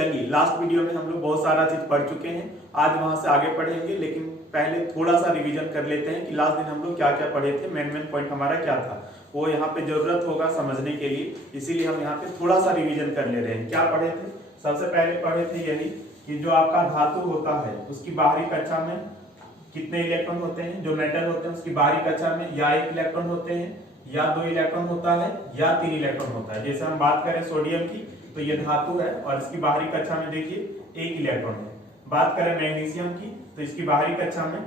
चलिए last video में हम लोग बहुत सारा चीज पढ़ चुके हैं, आज वहां से आगे पढ़ेंगे, लेकिन पहले थोड़ा सा रिवीजन कर लेते हैं कि लास्ट दिन हम लोग क्या क्या पढ़े थे, मेन पॉइंट हमारा क्या था, वो यहाँ पे जरूरत होगा समझने के लिए, इसीलिए हम यहाँ पे थोड़ा सा रिवीजन कर ले रहे हैं। क्या पढ़े थे? सबसे पहले पढ़े थे यही कि जो आपका धातु होता है उसकी बाहरी कक्षा में कितने इलेक्ट्रॉन होते हैं, जो मेटल होते हैं उसकी बाहरी कक्षा में या 1 इलेक्ट्रॉन होते हैं या 2 इलेक्ट्रॉन होता है या 3 इलेक्ट्रॉन होता है। जैसे हम बात करें सोडियम की तो ये धातु है और इसकी बाहरी कक्षा में देखिए 1 इलेक्ट्रॉन है। बात करें मैग्नीशियम की तो इसकी बाहरी कक्षा में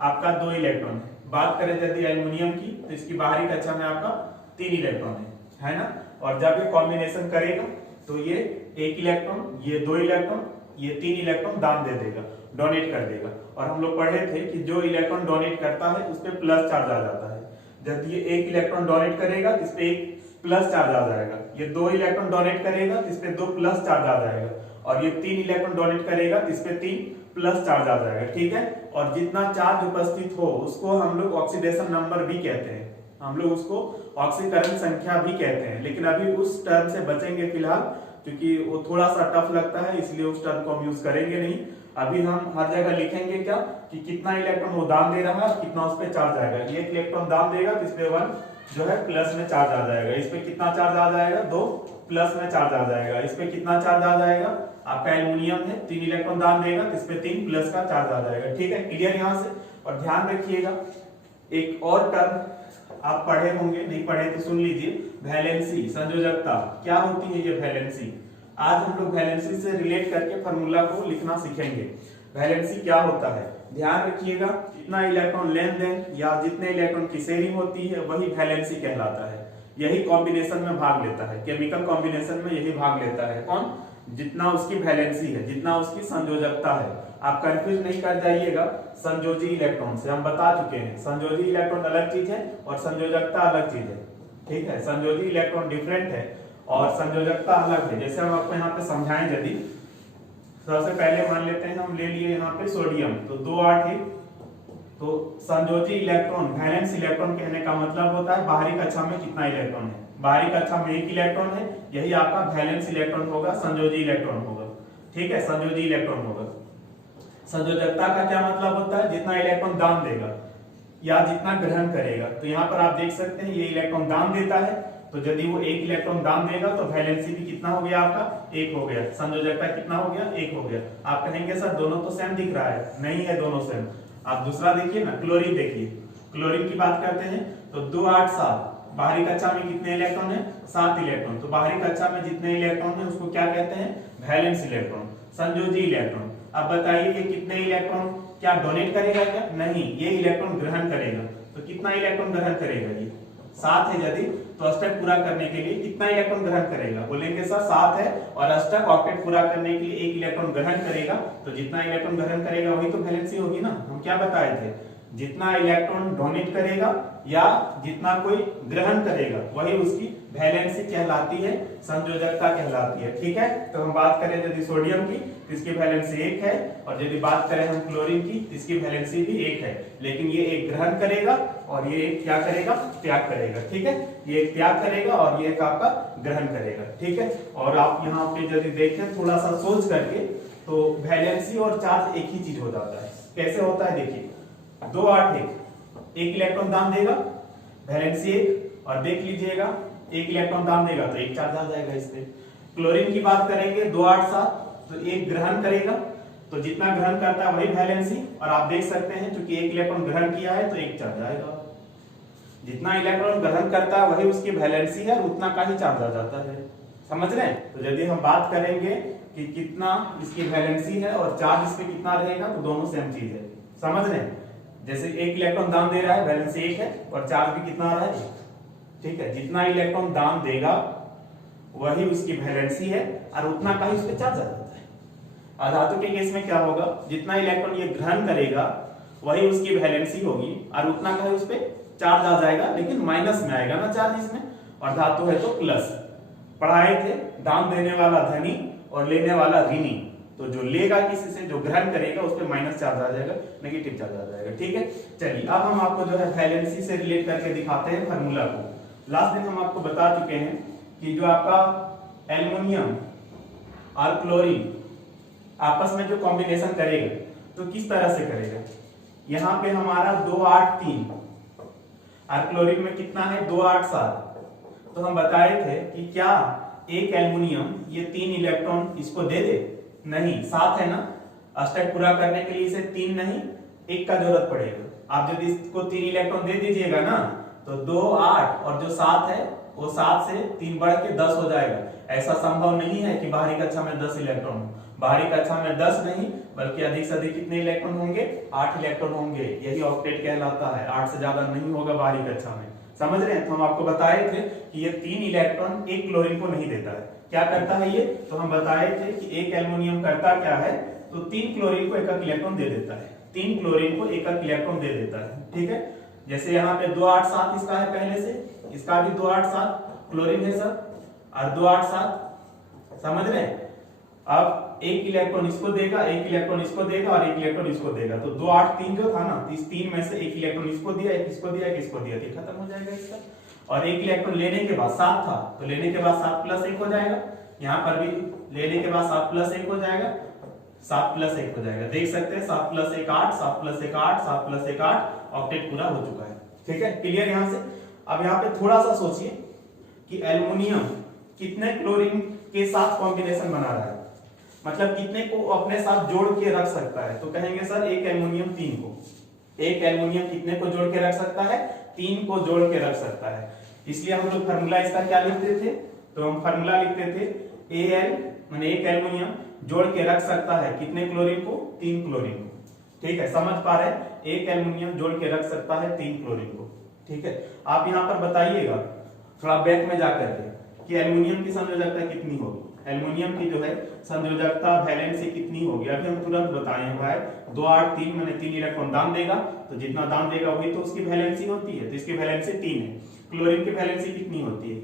आपका 2 इलेक्ट्रॉन है। बात करें यदि एल्युमिनियम की तो इसकी बाहरी कक्षा में आपका 3 इलेक्ट्रॉन है ना। और जब ये कॉम्बिनेशन करेगा तो ये 1 इलेक्ट्रॉन, ये 2 इलेक्ट्रॉन, ये 3 इलेक्ट्रॉन दान दे देगा, डोनेट कर देगा। और हम लोग पढ़े थे कि जो इलेक्ट्रॉन डोनेट करता है उस पर प्लस चार्ज आ जाता है। जब ये 1 इलेक्ट्रॉन डोनेट करेगा तो इस पे 1 प्लस चार्ज आ जाएगा, ये 2 इलेक्ट्रॉन डोनेट करेगा तो इस पे 2 प्लस चार्ज आ जाएगा, और ये 3 इलेक्ट्रॉन डोनेट करेगा तो इस पे 3 प्लस चार्ज आ जाएगा। ठीक है, और जितना चार्ज उपस्थित हो उसको हम लोग ऑक्सीडेशन नंबर भी कहते हैं, हम लोग उसको ऑक्सीकरण संख्या भी कहते हैं। लेकिन अभी उस टर्म से बचेंगे फिलहाल, क्योंकि वो थोड़ा सा टफ लगता है, इसलिए उस टर्म को हम यूज करेंगे नहीं। अभी हम हर जगह लिखेंगे क्या कि कितना इलेक्ट्रॉन वो दान दे रहा है, कितना उस पे चार्ज आएगा। 1 इलेक्ट्रॉन दान देगा तो इस पे 1 जो है प्लस में चार्ज आ जाएगा, इस पे कितना चार्ज आ जाएगा, 2 प्लस में चार्ज आ जाएगा। इस पे कितना चार्ज आ जाएगा, आपका एल्युमिनियम है 3 इलेक्ट्रॉन दान देगा तो इस पे 3 प्लस का चार्ज आ जाएगा। ठीक है, क्लियर यहाँ से। और ध्यान रखिएगा एक और टर्म आप पढ़े होंगे, नहीं पढ़े तो सुन लीजिए, वैलेंसी, संयोजकता। क्या होती है ये वैलेंसी? आज हम लोग वैलेंसी से रिलेट करके फार्मूला को लिखना सीखेंगे। वैलेंसी क्या होता है, ध्यान रखिएगा, जितना इलेक्ट्रॉन लेन देन या जितने इलेक्ट्रॉन की शेयरिंग होती है वही वैलेंसी कहलाता है। यही कॉम्बिनेशन में भाग लेता है, केमिकल कॉम्बिनेशन में यही भाग लेता है। कौन? जितना उसकी वैलेंसी है, जितना उसकी संयोजकता है। आप कंफ्यूज नहीं कर जाइएगा संयोजी इलेक्ट्रॉन से, हम बता चुके हैं संयोजी इलेक्ट्रॉन अलग चीज है और संयोजकता अलग चीज है। ठीक है, संयोजी इलेक्ट्रॉन डिफरेंट है और संयोजकता अलग है। जैसे हम आपको यहाँ पे समझाएं, यदि सबसे पहले मान लेते हैं हम ले लिए यहाँ पे सोडियम, तो 2 8 1, तो संयोजी इलेक्ट्रॉन, वैलेंस इलेक्ट्रॉन कहने का मतलब होता है बाहरी कक्षा में कितना इलेक्ट्रॉन है। बाहरी कक्षा में 1 इलेक्ट्रॉन है, यही आपका वैलेंस इलेक्ट्रॉन होगा, संयोजी इलेक्ट्रॉन होगा। ठीक है, संयोजी इलेक्ट्रॉन होगा। संयोजकता का क्या मतलब होता है, जितना इलेक्ट्रॉन दान देगा या जितना ग्रहण करेगा। तो यहाँ पर आप देख सकते हैं ये इलेक्ट्रॉन दान देता है, तो यदि वो 1 इलेक्ट्रॉन दान देगा तो वैलेंसी भी कितना हो गया आपका, 1 हो गया। संयोजकता कितना हो गया, 1 हो गया। आप कहेंगे सर दोनों तो सेम दिख रहा है, नहीं है दोनों सेम। आप दूसरा देखिए ना, क्लोरीन देखिए, क्लोरीन की बात करते हैं तो 2 8 7, बाहरी कक्षा में कितने इलेक्ट्रॉन है, 7 इलेक्ट्रॉन। तो बाहरी कक्षा में जितने इलेक्ट्रॉन है उसको क्या कहते हैं, वैलेंस इलेक्ट्रॉन, संयोजी इलेक्ट्रॉन। अब बताइए कि कितने इलेक्ट्रॉन क्या डोनेट करेगा, क्या नहीं, ये इलेक्ट्रॉन ग्रहण करेगा। तो कितना इलेक्ट्रॉन ग्रहण करेगा, ये 7 है यदि, तो अष्टक पूरा करने के लिए कितना इलेक्ट्रॉन ग्रहण करेगा, बोलेंगे सर 7 है और अष्टक ऑक्टेट पूरा करने के लिए 1 इलेक्ट्रॉन ग्रहण करेगा। तो जितना इलेक्ट्रॉन ग्रहण करेगा वही तो वैलेंसी होगी ना। हम क्या बताए थे, जितना इलेक्ट्रॉन डोनेट करेगा या जितना कोई ग्रहण करेगा वही उसकी वैलेंसी कहलाती है, संयोजकता कहलाती है। ठीक है, तो हम बात करें यदि सोडियम की तो इसकी वैलेंसी 1 है, और यदि बात करें हम क्लोरीन की तो इसकी वैलेंसी भी 1 है। लेकिन ये एक ग्रहण करेगा और ये एक क्या करेगा, त्याग करेगा। ठीक है, ये एक त्याग करेगा और ये एक आपका ग्रहण करेगा। ठीक है, और आप यहाँ पे यदि देखें थोड़ा सा सोच करके तो वैलेंसी और चार्ज एक ही चीज हो जाता है। कैसे होता है देखिए, 2 8 1 इलेक्ट्रॉन दान देगा, वैलेंसी 1, और देख लीजिएगा 1 इलेक्ट्रॉन दान देगा तो 1 चार्ज आ जाएगा इस पे। क्लोरीन की बात करेंगे 2 8 7, तो 1 ग्रहण करेगा, तो जितना ग्रहण करता है वही वैलेंसी, और आप देख सकते हैं क्योंकि 1 इलेक्ट्रॉन ग्रहण किया है तो 1 चार्ज आएगा। जितना इलेक्ट्रॉन ग्रहण करता है वही उसकी वैलेंसी है, उतना का ही चार्ज आ जाता है। समझ रहे हैं? तो यदि हम बात करेंगे कि कितना इसकी वैलेंसी है और चार्ज इस पे कितना रहेगा, तो दोनों सेम चीज है। समझ रहे हैं? जैसे 1 इलेक्ट्रॉन दान दे रहा है, वैलेंसी 1 है और चार्ज भी कितना आ रहा है, 1। ठीक है, जितना इलेक्ट्रॉन दान देगा वही उसकी वैलेंसी है और उतना का ही उस पे चार्ज आ जाता है। और धातु के केस में क्या होगा, जितना इलेक्ट्रॉन ये ग्रहण करेगा वही उसकी वैलेंसी होगी और उतना का ही उस पे चार्ज आ जाएगा, लेकिन माइनस में आएगा ना चार्ज इसमें, और धातु है तो प्लस। पढ़ाए थे दान देने वाला धनी और लेने वाला ऋणी, तो जो लेगा किसी से, जो ग्रहण करेगा उस पे माइनस चार्ज आ जाएगा, नेगेटिव चार्ज आ जाएगा। ठीक है, चलिए अब हम आपको जो है वैलेंसी से रिलेट करके दिखाते हैं फार्मूला को। लास्ट दिन हम आपको बता चुके हैं कि जो आपका एल्युमिनियम और क्लोरीन आपस में जो कॉम्बिनेशन करेगा तो किस तरह से करेगा, यहाँ पे हमारा 2 8 3 और क्लोरीन में कितना है 2 8 7। तो हम बताए थे कि क्या एक एल्युमिनियम ये 3 इलेक्ट्रॉन इसको दे दे, नहीं 7 है ना, अष्टक पूरा करने के लिए इसे 3 नहीं 1 का जरूरत पड़ेगा। आप यदि इसको 3 इलेक्ट्रॉन दे दीजिएगा ना तो 2 8 और जो 7 है वो 7 से 3 बढ़ के 10 हो जाएगा। ऐसा संभव नहीं है कि बाहरी कक्षा में 10 इलेक्ट्रॉन हो, बाहरी कक्षा में 10 नहीं बल्कि अधिक से अधिक कितने इलेक्ट्रॉन होंगे 8 इलेक्ट्रॉन होंगे, यही ऑक्टेट कहलाता है। 8 से ज्यादा नहीं होगा बाहरी कक्षा में, समझ रहे हैं। तो हम आपको बताए थे कि ये 3 इलेक्ट्रॉन एक क्लोरीन को नहीं देता है। क्या करता है ये, तो हम बताए थे कि एक एल्युमिनियम करता क्या है, तो 3 क्लोरीन को एक इलेक्ट्रॉन दे देता है, 3 क्लोरीन को एक इलेक्ट्रॉन दे देता है, ठीक है। जैसे यहाँ पे 2 8 7 इसका है पहले से, इसका भी 2 8 7 क्लोरीन है सब, और 2 8 7 समझ रहे हैं। अब एक इलेक्ट्रॉन इसको देगा, एक इलेक्ट्रॉन इसको देगा और एक इलेक्ट्रॉन इसको देगा, तो 2 8 3 जो था ना, इस 3 में से एक इलेक्ट्रॉन इसको दिया, एक इसको दिया, एक इसको दिया, तो खत्म हो जाएगा इसका। और एक इलेक्ट्रॉन लेने के बाद 7 था, तो लेने के बाद 7 + 1 हो जाएगा, यहाँ पर भी लेने के बाद 7 + 1 हो जाएगा, 7 + 1 हो जाएगा। देख सकते हैं 7 + 1 8, 7 + 1 8, 7 + 1 8, ऑक्टेट पूरा हो चुका है, ठीक है। क्लियर यहाँ से। अब यहाँ पे थोड़ा सा सोचिए कि एल्युमिनियम कितने क्लोरीन के साथ कॉम्बिनेशन बना रहा है, मतलब कितने को अपने साथ जोड़ के रख सकता है। तो कहेंगे सर एक एल्युमिनियम 3 को, एक एल्युमिनियम कितने को जोड़ के रख सकता है, 3 को जोड़ के रख सकता है। इसलिए हम लोग फार्मूला इसका क्या लिखते थे, तो हम फार्मूला लिखते थे Al माने एक एल्युमिनियम जोड़ के रख सकता है कितने क्लोरीन को, 3 क्लोरीन को, ठीक है। समझ पा रहे हैं, एक एल्युमिनियम जोड़ के रख सकता है 3 क्लोरीन को, ठीक है। आप यहाँ पर बताइएगा थोड़ा बैक में जाकर के कि एल्युमिनियम की संयोजकता कितनी होगी, एल्युमिनियम की जो है संयोजकता वैलेंसी कितनी होगी। अभी हम तुरंत बताए हैं भाई 2 8 3 माने 3 इलेक्ट्रॉन दान देगा, तो जितना दान देगा वही तो उसकी वैलेंसी होती है, तो इसकी वैलेंसी 3 है। क्लोरीन की वैलेंसी कितनी होती है,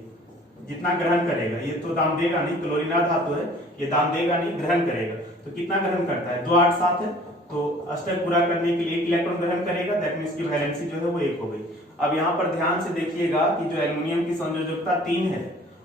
जितना ग्रहण करेगा, ये तो दान देगा नहीं, क्लोरीन धातु है, ये दान देगा नहीं ग्रहण करेगा, तो कितना ग्रहण करता है 2 8 7 है, तो अष्टक पूरा करने के लिए 1 इलेक्ट्रॉन ग्रहण करेगा, दैट मींस की वैलेंसी जो है वो 1 हो गई। अब यहाँ पर ध्यान से देखिएगा कि जो एल्युमिनियम की संयोजकता 3 है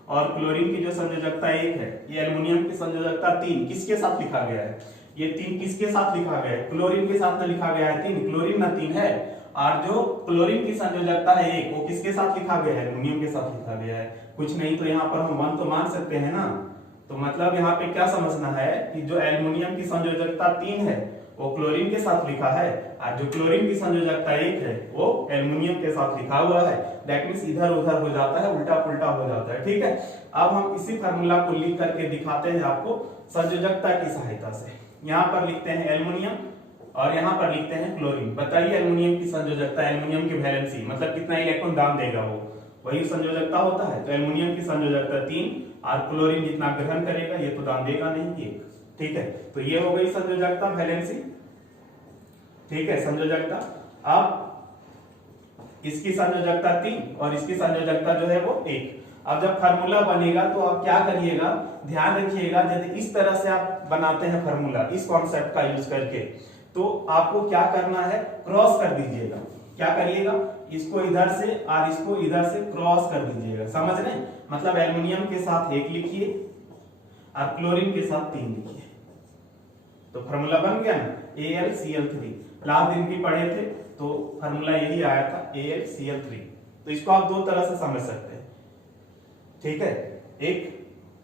और क्लोरीन की जो संयोजकता 1 है, ये एल्युमिनियम की संयोजकता 3 किसके साथ लिखा गया है, ये 3 किसके साथ लिखा गया है, क्लोरीन के साथ में लिखा गया है 3, क्लोरीन ना 3 है, और जो क्लोरीन की संयोजकता है 1 वो किसके साथ लिखा गया है, एल्युमिनियम के साथ लिखा गया है। कुछ नहीं तो यहाँ पर हम 1 तो मान सकते हैं ना, तो मतलब यहाँ पे क्या समझना है कि जो एल्युमिनियम की संयोजकता 3 है वो क्लोरीन के साथ लिखा है, और जो क्लोरीन की संयोजकता 1 है वो एल्युमिनियम के साथ लिखा हुआ है, दैट मींस इधर उधर हो जाता है, उल्टा पुल्टा हो जाता है, ठीक है। अब हम इसी फार्मूला को लिख करके दिखाते हैं आपको संयोजकता की सहायता से। यहाँ पर लिखते हैं एल्युमिनियम और यहाँ पर लिखते हैं क्लोरीन। बताइए एल्युमिनियम की संयोजकता, एल्युमिनियम की वैलेंसी मतलब कितना इलेक्ट्रॉन दान देगा, वो वही संयोजकता होता है। तो एल्युमिनियम की संयोजकता 3 और क्लोरीन जितना ग्रहण करेगा ये तो दान देगा नहीं 1, ठीक है। तो ये हो गई संयोजकता वैलेंसी, ठीक है, संयोजकता। अब इसकी संयोजकता 3 और इसकी संयोजकता जो है वो 1। अब जब फार्मूला बनेगा तो आप क्या करिएगा, ध्यान रखिएगा, यदि इस तरह से आप बनाते हैं फार्मूला इस कॉन्सेप्ट का यूज करके, तो आपको क्या करना है, क्रॉस कर दीजिएगा। क्या करिएगा, इसको इधर से और इसको इधर से क्रॉस कर दीजिएगा, समझ रहे हैं। मतलब एल्युमिनियम के साथ 1 लिखिए और क्लोरीन के साथ 3 लिखिए, तो फार्मूला बन गया ना AlCl3। लास्ट दिन भी पढ़े थे तो फार्मूला यही आया था AlCl3। तो इसको आप 2 तरह से समझ सकते हैं, ठीक है, एक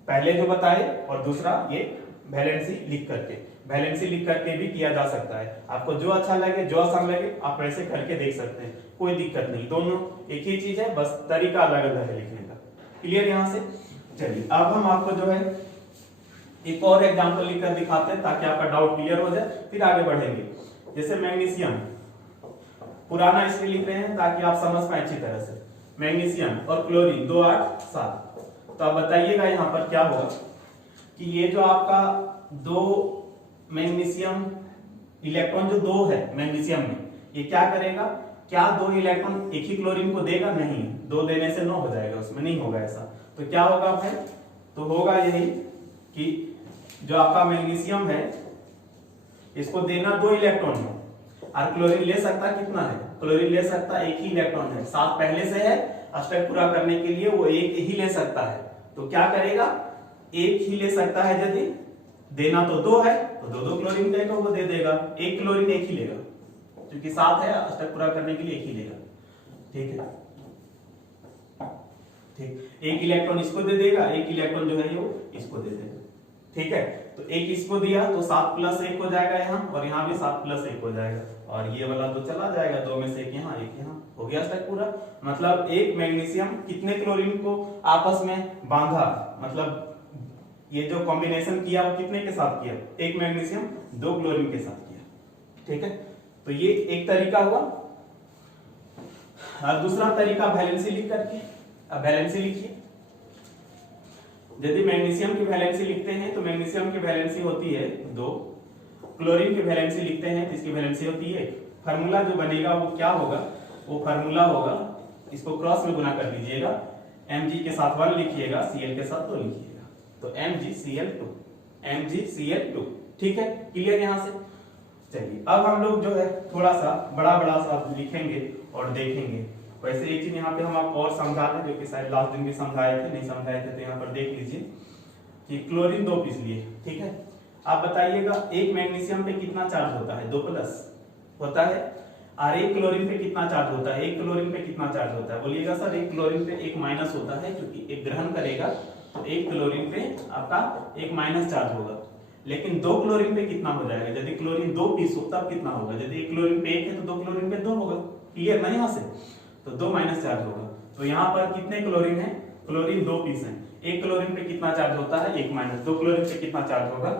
पहले जो बताए और दूसरा ये वैलेंसी लिख करके, वैलेंसी लिख करके भी किया जा सकता है। आपको जो अच्छा लगे, जो आसान लगे आप वैसे करके देख सकते हैं, कोई दिक्कत नहीं, दोनों एक ही चीज है, बस तरीका अलग अलग है लिखने का। क्लियर यहाँ से। चलिए अब हम आपको जो है एक और एग्जांपल लिखकर दिखाते हैं ताकि आपका डाउट क्लियर हो जाए, फिर आगे बढ़ेंगे। जैसे मैग्नीशियम, पुराना इसलिए लिख रहे हैं ताकि आप समझ पाए अच्छी तरह से। मैग्नीशियम और क्लोरीन 2 8 7। तो आप बताइएगा यहाँ पर क्या होगा कि ये जो आपका 2 मैग्नीशियम इलेक्ट्रॉन जो 2 है मैग्नीशियम में, ये क्या करेगा, क्या 2 इलेक्ट्रॉन एक ही क्लोरीन को देगा, नहीं, 2 देने से 9 हो जाएगा, उसमें नहीं होगा ऐसा। तो क्या होगा भाई, तो होगा यही कि जो आपका मैग्नीशियम है इसको देना 2 इलेक्ट्रॉन है, और क्लोरीन ले सकता कितना है, क्लोरीन ले सकता 1 ही इलेक्ट्रॉन है, 7 पहले से है, अष्टक पूरा करने के लिए वो 1 ही ले सकता है। तो क्या करेगा, 1 ही ले सकता है यदि, देना तो 2 है तो 2 क्लोरीन देगा, वो दे देगा। 1 क्लोरीन एक ही लेगा, क्योंकि 7 है, अष्टक पूरा करने के लिए एक ही लेगा। ठीक है, ठीक, 1 इलेक्ट्रॉन इसको दे देगा, 1 इलेक्ट्रॉन जो है वो इसको दे देगा। ठीक है, तो 1 इसको दिया तो 7 + 1 हो जाएगा यहाँ, और यहाँ भी 7 + 1 हो जाएगा, और ये वाला तो चला जाएगा, 2 में से 1 यहाँ 1 यहाँ, हो गया अष्टक पूरा। मतलब एक मैग्नीशियम कितने क्लोरीन को आपस में बांधा, मतलब ये जो कॉम्बिनेशन किया वो कितने के साथ किया, एक मैग्नीशियम 2 क्लोरीन के साथ किया। ठीक है, तो ये एक तरीका हुआ। दूसरा तरीका वैलेंसी लिख करके, अब वैलेंसी लिखिए। यदि मैग्नीशियम की वैलेंसी लिखते हैं तो मैग्नीशियम की वैलेंसी होती है 2, क्लोरीन की वैलेंसी लिखते हैं तो इसकी वैलेंसी होती है 1। फार्मूला जो बनेगा वो क्या होगा, वो फार्मूला होगा, इसको क्रॉस में गुना कर दीजिएगा, Mg के साथ 1 लिखिएगा, Cl के साथ 2 लिखिएगा, तो MgCl2, MgCl2। ठीक है, क्लियर यहाँ से। चलिए अब हम लोग जो है थोड़ा सा बड़ा बड़ा सा लिखेंगे और देखेंगे। वैसे एक चीज यहाँ पे हम आपको और समझा दें, जो कि शायद लास्ट दिन भी समझाए थे, नहीं समझाए थे, तो यहाँ पर देख लीजिए कि क्लोरीन 2 पीस लिए। ठीक है, आप बताइएगा एक मैग्नीशियम पे कितना चार्ज होता है, 2+ होता है, और एक क्लोरीन पे कितना चार्ज होता है, एक क्लोरीन पे कितना चार्ज होता है, बोलिएगा सर एक क्लोरीन पे एक माइनस होता है, क्योंकि एक ग्रहण करेगा तो एक क्लोरीन पे आपका एक माइनस चार्ज होगा। लेकिन 2 क्लोरीन पे कितना हो जाएगा, यदि क्लोरीन 2 पीस हो तब कितना होगा, यदि एक क्लोरीन पे 1 है तो 2 क्लोरीन पे 2 होगा। क्लियर ना यहाँ से, तो 2 माइनस चार्ज होगा। तो यहाँ पर कितने क्लोरीन है, क्लोरीन 2 पीस है, एक क्लोरीन पे कितना चार्ज होता है, 1 माइनस, 2 क्लोरीन पे कितना चार्ज होगा,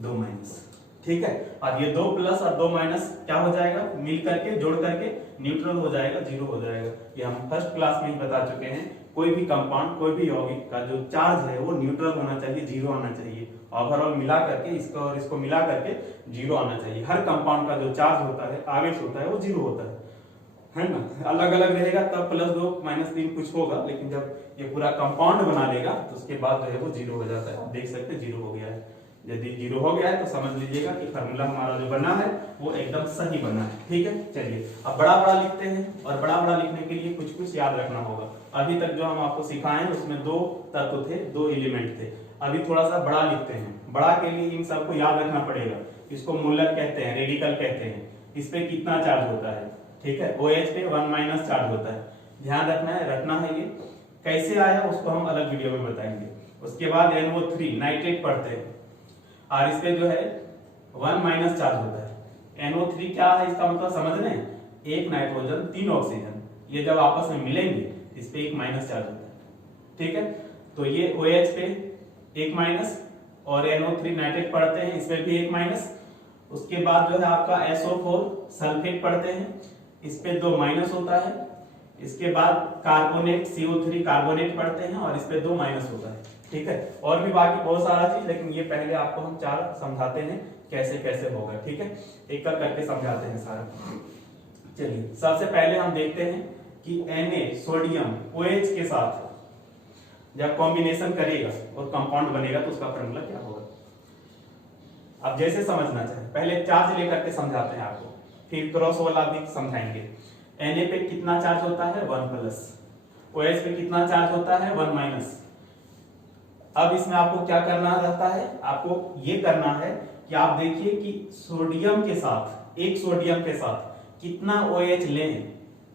2 माइनस। ठीक है, और ये 2+ और 2 माइनस क्या हो जाएगा, मिल करके जोड़ करके न्यूट्रल हो जाएगा, 0 हो जाएगा। ये हम फर्स्ट क्लास में ही बता चुके हैं, कोई भी कंपाउंड, कोई भी यौगिक का जो चार्ज है वो न्यूट्रल होना चाहिए, 0 आना चाहिए। ओवरऑल मिला करके इसको और इसको मिला करके 0 आना चाहिए। हर कंपाउंड का जो चार्ज होता है, आवेश होता है, वो 0 होता है ना। अलग अलग रहेगा तब +2 -3 कुछ होगा, लेकिन जब ये पूरा कंपाउंड बना लेगा तो उसके बाद जो है वो 0 हो जाता है। देख सकते हैं 0 हो गया है। यदि 0 हो गया है तो समझ लीजिएगा कि फार्मूला हमारा जो बना है वो एकदम सही बना है। ठीक है, चलिए अब बड़ा बड़ा लिखते हैं, और बड़ा बड़ा लिखने के लिए कुछ कुछ याद रखना होगा। अभी तक जो हम आपको सिखाए उसमें 2 तत्व थे, 2 एलिमेंट थे। अभी थोड़ा सा बड़ा लिखते हैं। बड़ा के लिए इन सबको याद रखना पड़ेगा। इसको मूलक कहते हैं, रेडिकल कहते हैं। इस पे कितना चार्ज होता है, ठीक है, OH पे 1- चार्ज होता है। ध्यान रखना है। ये कैसे आया उसको हम अलग वीडियो में बताएंगे। उसके बाद NO3 नाइट्रेट पढ़ते हैं, और इस पे जो है 1- चार्ज होता है। NO3 क्या है, इसका मतलब समझ रहे हैं, 1 नाइट्रोजन 3 ऑक्सीजन, ये जब आपस में मिलेंगे इस पे 1- चार्ज होता है। ठीक है, तो ये OH पे 1- और NO3 नाइट्रेट पढ़ते हैं, इस पे भी 1-। उसके बाद जो है आपका SO4 सल्फेट पढ़ते हैं, इस पे 2- होता है। इसके बाद कार्बोनेट CO3 कार्बोनेट पढ़ते हैं, और इस पे 2- होता है। ठीक है, और भी बाकी बहुत सारा चीज, लेकिन ये पहले आपको हम 4 समझाते हैं कैसे कैसे होगा। ठीक है, एक एक करके समझाते हैं सारा। चलिए सबसे पहले हम देखते हैं कि Na सोडियम OH के साथ जब कॉम्बिनेशन करेगा और कंपाउंड बनेगा तो उसका फॉर्मूला क्या होगा। अब जैसे समझना चाहिए, पहले चार्ज लेकर के समझाते हैं आपको, फिर क्रॉस वाला भी समझाएंगे। Na पे कितना चार्ज होता है, 1+। OH पे कितना चार्ज होता है, 1-। अब इसमें आपको क्या करना रहता है, आपको ये करना है कि आप देखिए कि सोडियम के साथ, एक सोडियम के साथ कितना OH लें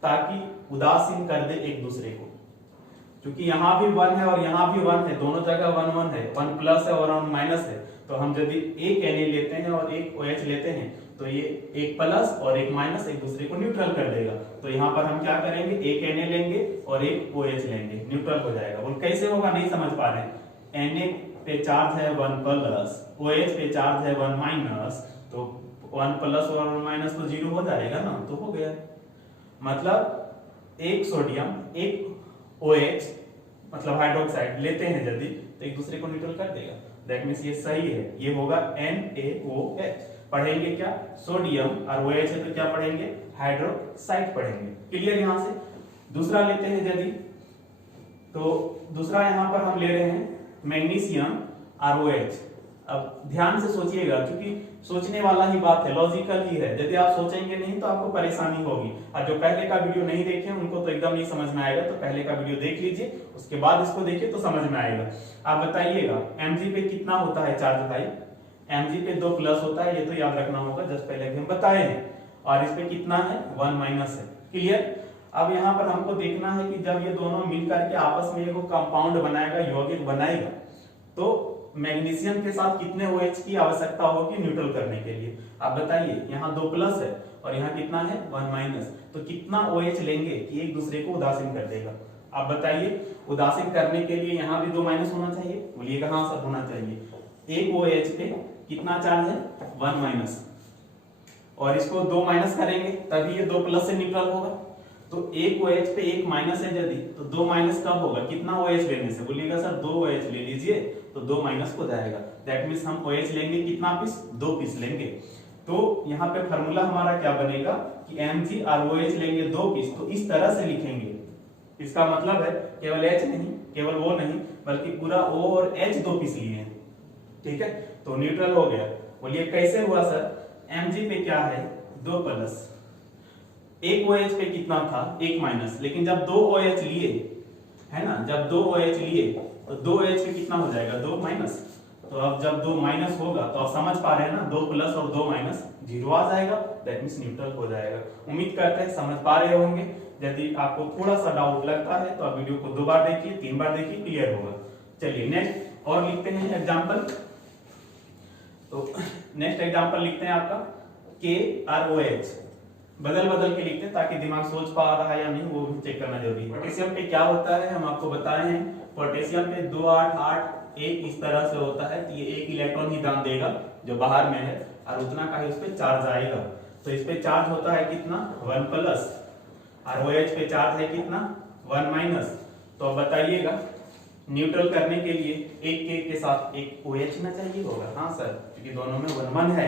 ताकि उदासीन कर दे एक दूसरे को। क्योंकि यहाँ भी 1 है और यहाँ भी 1 है, दोनों जगह 1-1 है, 1+ है और 1- है। तो हम यदि एक Na लेते हैं और एक OH लेते हैं तो ये 1+ और 1- एक दूसरे को न्यूट्रल कर देगा। तो यहाँ पर हम क्या करेंगे, एक Na लेंगे और एक OH लेंगे, न्यूट्रल हो जाएगा। बोल कैसे होगा, नहीं समझ पा रहे हैं। Na पे चार्ज है 1+, OH पे चार्ज है 1-, तो 1+ और 1- तो 0 हो जाएगा ना, तो हो गया। मतलब एक सोडियम एक OH मतलब हाइड्रोक्साइड लेते हैं यदि, तो एक दूसरे को न्यूट्रल कर देगा। दैट मींस ये सही है, ये होगा NaOH। पढ़ेंगे क्या, सोडियम और OH है तो क्या पढ़ेंगे, हाइड्रोक्साइड पढ़ेंगे। क्लियर यहाँ से। दूसरा लेते हैं यदि, तो दूसरा यहाँ पर हम ले रहे हैं मैग्नीशियम और OH। अब ध्यान से सोचिएगा, क्योंकि सोचने वाला ही बात है, लॉजिकल ही है। यदि आप सोचेंगे नहीं तो आपको परेशानी होगी। और जो पहले का वीडियो नहीं देखे उनको तो एकदम नहीं समझ में आएगा, तो पहले का वीडियो देख लीजिए, उसके बाद इसको देखिए तो समझ में आएगा। आप बताइएगा Mg पे कितना होता है चार्ज भाई, Mg पे 2 प्लस होता है, ये तो याद रखना होगा, जस्ट पहले भी हम बताए हैं। और इस पे कितना है 1 माइनस है। क्लियर। अब यहाँ पर हमको देखना है कि जब ये दोनों मिल करके आपस में एक कंपाउंड बनाएगा, यौगिक बनाएगा, तो मैग्नीशियम के साथ कितने OH की आवश्यकता होगी न्यूट्रल करने के लिए। आप बताइए, यहाँ 2 प्लस है और यहाँ कितना है 1 माइनस, तो कितना OH लेंगे कि एक दूसरे को उदासीन कर देगा। आप बताइए, उदासीन करने के लिए यहाँ भी 2 माइनस होना चाहिए, बोलिएगा हाँ सर होना चाहिए। एक OH पे कितना चार्ज है 1 माइनस, और इसको 2 माइनस करेंगे तभी ये 2 प्लस से न्यूट्रल होगा। तो एक OH पे 1 माइनस है यदि, तो 2 माइनस कब होगा, कितना OH लेने से, बोलिएगा सर 2 OH ले लीजिए तो 2 माइनस हो जाएगा। दैट मींस हम OH लेंगे कितना पीस, 2 पीस लेंगे। तो यहाँ पे फार्मूला हमारा क्या बनेगा कि Mg और OH लेंगे 2 पीस, तो इस तरह से लिखेंगे। इसका मतलब है केवल H नहीं, केवल वो नहीं, बल्कि पूरा O और H 2 पीस लिए हैं। ठीक है, तो न्यूट्रल हो गया। बोलिए कैसे हुआ सर, Mg पे क्या है 2 प्लस, एक OH पे कितना था 1 माइनस, लेकिन जब 2 OH लिए है ना, जब 2 OH लिए तो 2 OH पे कितना हो जाएगा 2 माइनस। तो अब जब 2 माइनस होगा तो आप समझ पा रहे हैं ना, 2 प्लस और 2 माइनस 0 आ जाएगा, दैट मींस न्यूट्रल हो जाएगा। उम्मीद करते हैं समझ पा रहे होंगे। यदि आपको थोड़ा सा डाउट लगता है तो आप वीडियो को 2 बार देखिए, 3 बार देखिए, क्लियर होगा। चलिए नेक्स्ट और लिखते हैं एग्जांपल। तो नेक्स्ट एग्जांपल लिखते हैं आपका KROH, बदल बदल के लिखते हैं ताकि दिमाग सोच पा रहा है या नहीं वो भी चेक करना जरूरी है। पोटेशियम पे क्या होता है हम आपको बताए हैं, पोटेशियम पे 2 8 8 1 इस तरह से होता है, तो ये 1 इलेक्ट्रॉन ही दान देगा जो बाहर में है, और उतना का ही उस पे चार्ज आएगा। तो इस पे चार्ज होता है कितना 1 प्लस, और OH पे चार्ज है कितना 1 माइनस। तो अब बताइएगा न्यूट्रल करने के लिए एक के साथ एक OH ना चाहिए होगा, हाँ सर, क्योंकि दोनों में 1 1 है,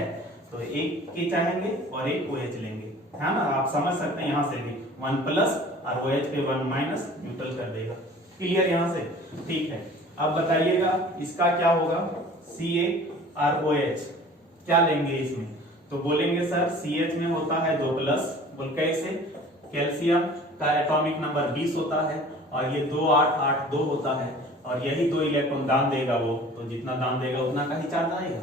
तो एक के चाहेंगे और एक OH लेंगे, है ना। आप समझ सकते हैं यहाँ से भी 1 प्लस और OH पे 1 माइनस न्यूट्रल कर देगा। क्लियर यहाँ से, ठीक है। अब बताइएगा इसका क्या होगा CaROH, क्या लेंगे इसमें, तो बोलेंगे सर CH में होता है 2 प्लस, बोल कैसे, कैल्शियम का एटॉमिक नंबर 20 होता है और ये 2 8 8 2 होता है, और यही 2 इलेक्ट्रॉन दान देगा वो, तो जितना दान देगा उतना का ही चार्ज आएगा।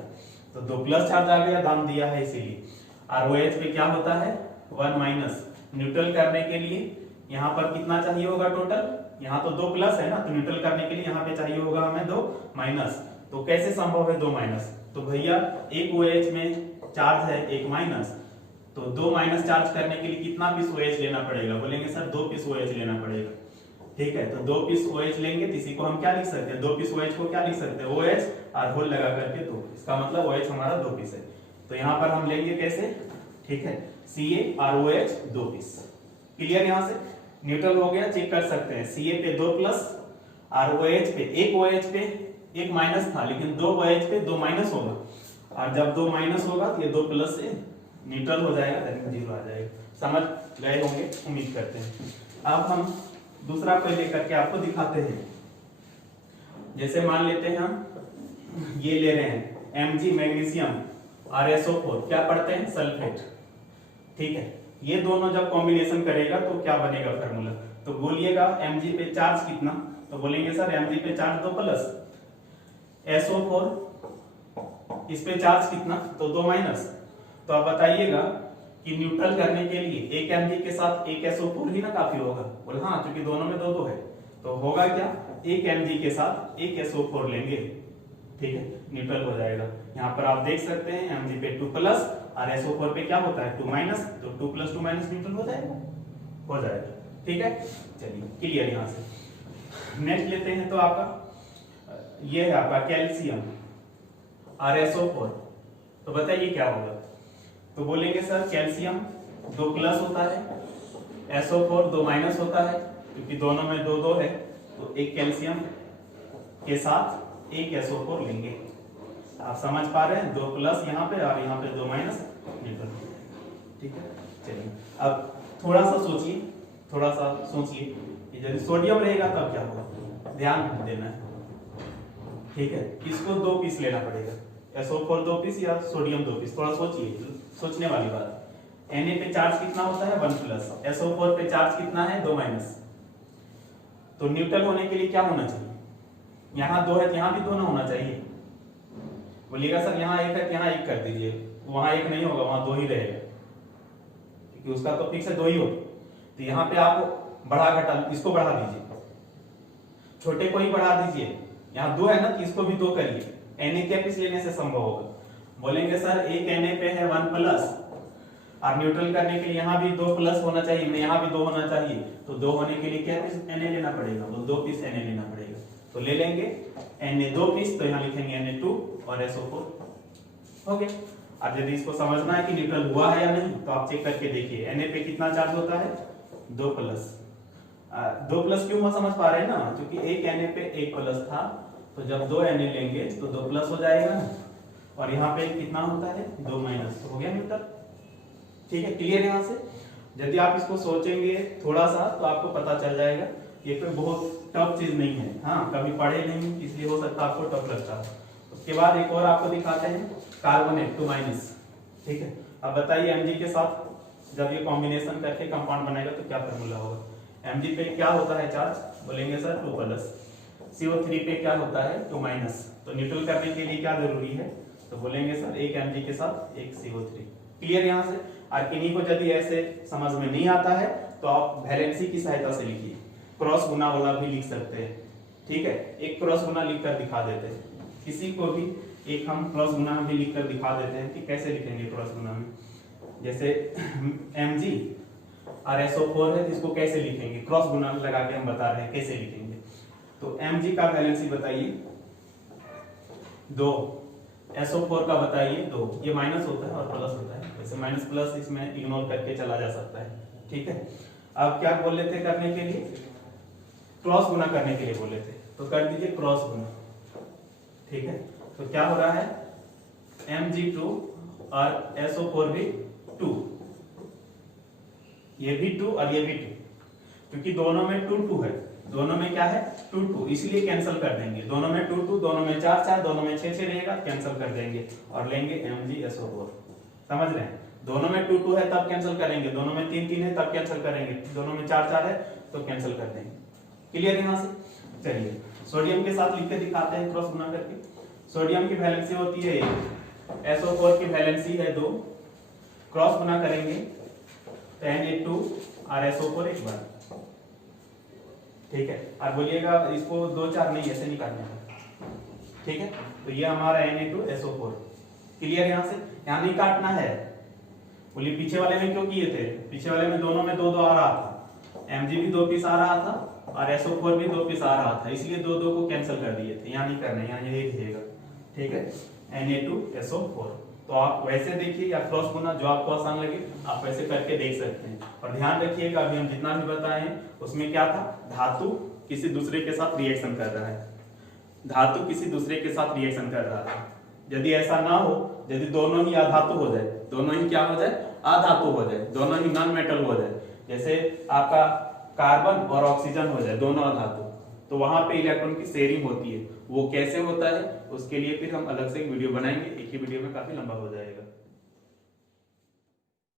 तो 2 प्लस चार्ज आ गया, दान दिया है इसीलिए। और OH पे क्या होता है 1 माइनस, न्यूट्रल करने के लिए यहाँ पर कितना चाहिए होगा टोटल, यहाँ तो 2 प्लस है ना, तो न्यूट्रल करने के लिए यहाँ पे चाहिए होगा हमें 2 माइनस। तो कैसे संभव है 2 माइनस, तो भैया एक OH में चार्ज है 1 माइनस, तो 2 माइनस चार्ज करने के लिए कितना पीस OH लेना पड़ेगा, बोलेंगे सर 2 पीस OH लेना पड़ेगा। ठीक है, तो 2 पीस OH लेंगे, तो इसी को हम क्या लिख सकते हैं, 2 पीस OH को क्या लिख सकते हैं OH और होल लगा करके 2, इसका मतलब OH हमारा 2 पीस है। तो यहाँ पर हम लेंगे कैसे, ठीक है, CaROH 2 पीस। क्लियर, यहाँ से न्यूट्रल हो गया, चेक कर सकते हैं। Ca पे 2 प्लस और OH पे एक OH पे 1 माइनस था, लेकिन 2 OH पे 2 माइनस होगा, और जब 2 माइनस होगा तो ये 2 प्लस से न्यूट्रल हो जाएगा, दैट 0 आ जाएगा। समझ गए होंगे, उम्मीद करते हैं। अब हम दूसरा कोई लेकर के आपको दिखाते हैं। जैसे मान लेते हैं हम ये ले रहे हैं Mg मैग्नीशियम और SO4, क्या पढ़ते हैं सल्फेट। ठीक है, ये दोनों जब कॉम्बिनेशन करेगा तो क्या बनेगा फार्मूला, तो बोलिएगा Mg पे चार्ज कितना, तो बोलेंगे सर Mg पे चार्ज 2 प्लस, SO4 इस पे चार्ज कितना, तो 2 माइनस। तो आप बताइएगा कि न्यूट्रल करने के लिए एक Mg के साथ एक SO4 ही ना काफी होगा, बोले हाँ, क्योंकि दोनों में 2 2 है, तो होगा क्या, एक Mg के साथ एक SO4 लेंगे, ठीक है, न्यूट्रल हो जाएगा। यहाँ पर आप देख सकते हैं Mg पे 2 प्लस और SO4 पे क्या होता है 2 माइनस, तो 2 प्लस 2 माइनस न्यूट्रल हो जाएगा, ठीक है। चलिए क्लियर, यहाँ से नेक्स्ट लेते हैं। तो आपका ये है आपका कैल्शियम और SO4, तो बताइए क्या होगा, तो बोलेंगे सर कैल्शियम 2 प्लस होता है, SO4 2 माइनस होता है, क्योंकि दोनों में 2 2 है, तो एक कैल्शियम के साथ एक SO4 लेंगे। आप समझ पा रहे हैं, 2 प्लस यहाँ पे और यहाँ पे 2 माइनस न्यूट्रल, ठीक है। चलिए अब थोड़ा सा सोचिए कि यदि सोडियम रहेगा तब क्या होगा, ध्यान देना है, ठीक है। इसको 2 पीस लेना पड़ेगा, SO4 2 पीस या सोडियम 2 पीस, थोड़ा सोचिए, सोचने वाली बात। Na पे चार्ज कितना होता है 1 प्लस, SO4 पे चार्ज कितना है 2 माइनस, तो न्यूट्रल होने के लिए क्या होना चाहिए, यहाँ 2 है, यहाँ भी 2 ना होना चाहिए, बोलिएगा सर यहाँ एक है, यहाँ एक कर दीजिए, वहां एक नहीं होगा, वहां 2 ही रहेगा, क्योंकि उसका तो फिक्स है 2 ही होगा। तो यहाँ पे आप बढ़ा घटा, इसको बढ़ा दीजिए, छोटे को ही बढ़ा दीजिए, यहाँ 2 है ना, तो इसको भी 2 करिए, Na क्या पीस लेने से संभव होगा। बोलेंगे सर एक Na पे है 1 प्लस, और न्यूट्रल करने के लिए यहाँ भी 2 प्लस होना चाहिए, यहाँ भी 2 होना चाहिए, तो 2 होने के लिए क्या पीस Na लेना पड़ेगा, तो 2 पीस Na लेना पड़ेगा। तो ले लेंगे Na 2 पीस, तो यहाँ लिखेंगे Na2 और SO4 हो गया। अब यदि इसको समझना है कि न्यूट्रल हुआ है या नहीं, तो आप चेक करके देखिए Na पे कितना चार्ज होता है, 2 प्लस। 2 प्लस क्यों हम समझ पा रहे हैं ना, क्योंकि एक Na पे 1 प्लस था, तो जब 2 Na लेंगे तो 2 प्लस हो जाएगा ना, और यहाँ पे कितना होता है 2 माइनस, तो हो गया न्यूट्रल। ठीक है, क्लियर यहाँ से। यदि आप इसको सोचेंगे थोड़ा सा तो आपको पता चल जाएगा, ये कोई बहुत टफ चीज नहीं है। हाँ, कभी पढ़े नहीं इसलिए हो सकता है आपको टफ लगता है। उसके बाद एक और आपको दिखाते हैं, कार्बोनेट 2 माइनस। ठीक है, अब बताइए Mg के साथ जब ये कॉम्बिनेशन करके कंपाउंड बनेगा तो क्या फॉर्मूला होगा। Mg पे क्या होता है चार्ज, बोलेंगे सर 2 प्लस। CO3 पे क्या होता है 2 माइनस। तो न्यूट्रल करने के लिए क्या जरूरी है, तो बोलेंगे सर एक Mg के साथ एक CO3। क्लियर यहाँ से। और इन्हीं को यदि ऐसे समझ में नहीं आता है तो आप वैलेंसी की सहायता से लिखिए, क्रॉस गुना वाला भी लिख सकते हैं। ठीक है, एक क्रॉस गुना लिखकर दिखा देते हैं, किसी को भी एक हम क्रॉस गुना भी लिखकर दिखा देते हैं कि कैसे लिखेंगे क्रॉस गुना में। जैसे Mg और SO4 है, इसको कैसे लिखेंगे, क्रॉस गुना लगा के हम बता रहे हैं कैसे लिखेंगे। तो Mg का वैलेंसी बताइए 2, SO4 का बताइए 2, ये माइनस होता है और प्लस होता है, वैसे माइनस प्लस इसमें इग्नोर करके चला जा सकता है। ठीक है, अब क्या बोले थे करने के लिए, क्रॉस गुना करने के लिए बोले थे, तो कर दीजिए क्रॉस गुना। ठीक है, तो क्या हो रहा है Mg2 और SO4 भी 2, ये भी 2 और ये भी 2, क्योंकि दोनों में 2 2 है, दोनों में क्या है 2 2, इसलिए कैंसिल कर देंगे। दोनों में 2 2, दोनों में 4 4, दोनों में 6 6 रहेगा, कैंसिल कर देंगे और लेंगे MgSO4। समझ रहे हैं, दोनों में 2 2 है तब कैंसिल करेंगे, दोनों में 3 3 है तब कैंसिल करेंगे, दोनों में 4 4 है तो कैंसिल कर देंगे। क्लियर यहाँ से। चलिए सोडियम के साथ लिख के दिखाते हैं क्रॉस गुना करके। सोडियम की वैलेंसी होती है 1, SO4 की वैलेंसी है 2, क्रॉस गुना करेंगे तो Na2 और SO4 एक बार। ठीक है, अब बोलिएगा इसको 2 4 नहीं ऐसे निकालना है। ठीक है, तो ये हमारा Na2 SO4। क्लियर यहाँ से, यहाँ नहीं काटना है। बोलिए पीछे वाले में क्यों किए थे, पीछे वाले में दोनों में 2 2 आ रहा था, Mg भी 2 पीस आ रहा था और SO4 भी 2 पीस आ रहा था, इसलिए 2 2 को कैंसिल कर दिए थे। यहाँ नहीं करना, यहाँ यही रहेगा। ठीक है, Na2 SO4। तो आप वैसे देखिए या क्रॉस गुना, जो आपको आसान लगे आप वैसे करके देख सकते हैं। और ध्यान रखिएगा अभी हम जितना भी बताए हैं उसमें क्या था, धातु किसी दूसरे के साथ रिएक्शन कर रहा है, धातु किसी दूसरे के साथ रिएक्शन कर रहा है। यदि ऐसा ना हो, यदि दोनों ही अधातु हो जाए, दोनों ही क्या हो जाए, अधातु हो जाए, दोनों ही नॉन मेटल हो जाए, जैसे आपका कार्बन और ऑक्सीजन हो जाए, दोनों अधातु, तो वहां पे इलेक्ट्रॉन की शेयरिंग होती है। वो कैसे होता है उसके लिए फिर हम अलग से एक वीडियो बनाएंगे, एक ही वीडियो में काफी लंबा हो जाएगा।